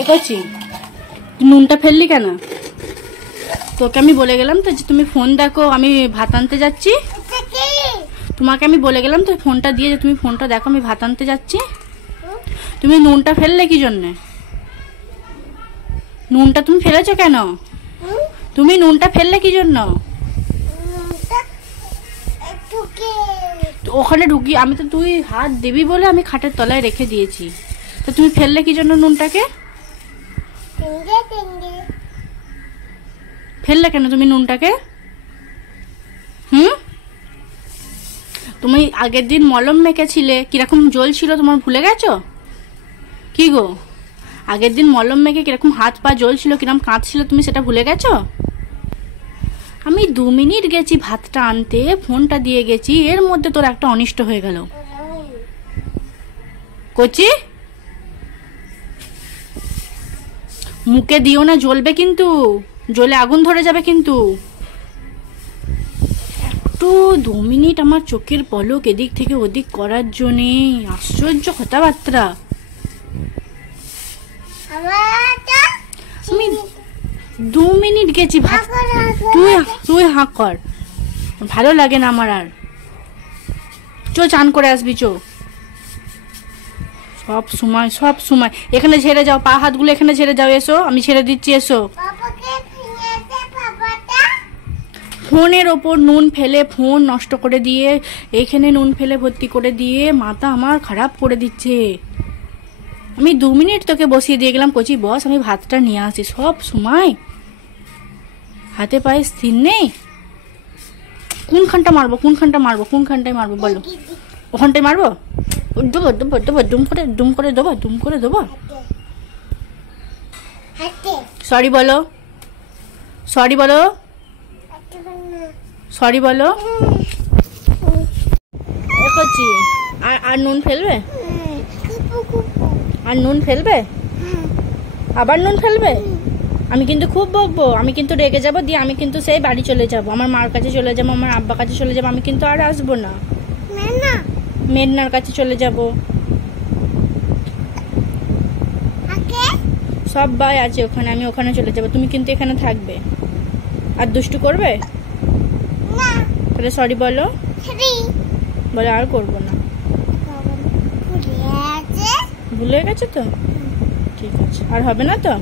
এ করছি নুনটা ফেললি কেন? তোকে আমি বলে গেলাম তো যে তুমি ফোন দেখো, আমি ভাত আনতে যাচ্ছি। তোমাকে আমি বলে গেলাম তো ফোনটা দিয়ে যে তুমি ফোনটা দেখো, আমি ভাত আনতে যাচ্ছি। তুমি নুনটা ফেললে কি জন্যে? নুনটা তুমি ফেলেছো কেন? তুমি নুনটা ফেললে কি জন্য? ওখানে ঢুকি আমি তো, তুই হাত দিবি বলে আমি খাটের তলায় রেখে দিয়েছি। তো তুমি ফেললে কি জন্য নুনটাকে? ফেললে কেন তুমি নুনটাকে? তুমি আগের দিন মলম মেখেছিলে, কিরকম জল ছিল তোমার ভুলে গেছো? কি গো, আগের দিন মলম মেখে কিরকম হাত পা জল ছিল, কিরকম কাঁদছিল, তুমি সেটা ভুলে গেছো? আমি 2 মিনিট গেছি ভাতটা আনতে, ফোনটা দিয়ে গেছি, এর মধ্যে তোর একটা অনিষ্ট হয়ে গেল। কচি মুখে দিও না, জ্বলবে কিন্তু, জ্বলে আগুন ধরে যাবে কিন্তু। একটু 2 মিনিট আমার চোখের পলক এদিক থেকে ওদিক করার জন্যে, আশ্চর্য কথাবার্তা। আমি 2 মিনিট গেছি ভাত, তুই হাঁ কর, ভালো লাগে না আমার আর। চো চান করে আসবি, চো। সব সময় এখানে ছেড়ে যাও, পা হাতগুলো এখানে ছেড়ে যাও, এসো আমি ছেড়ে দিচ্ছি, এসো। ফোনের ওপর নুন ফেলে ফোন নষ্ট করে দিয়ে, এখানে নুন ফেলে ভর্তি করে দিয়ে মাথা আমার খারাপ করে দিচ্ছে। আমি 2 মিনিট তোকে বসিয়ে দিয়ে গেলাম, কচি বস আমি ভাতটা নিয়ে আসি। সব সময় হাতে পায়ে স্থির নেই। কোনখানটায় মারবো বলো? ওখানটায় মারবো? দেবো দুম করে দেবো। সরি বলো। কচি আর নুন ফেলবে? আবার নুন ফেলবে? আমি কিন্তু খুব বকবো, আমি কিন্তু রেগে যাবো, দিয়ে আমি কিন্তু সেই বাড়ি চলে যাব, আমার মার কাছে চলে যাবো, আমার আব্বার কাছে চলে যাবো, আমি কিন্তু আর আসবো না। মেঘনার কাছে চলে যাব। সবাই আছে ওখানে, আমি ওখানে চলে যাব, তুমি কিন্তু এখানে থাকবে। আর দুষ্টু করবে? তাহলে সরি বলো। বলে আর করবো না। ভুলে গেছে তো? ঠিক আছে, আর হবে না তো?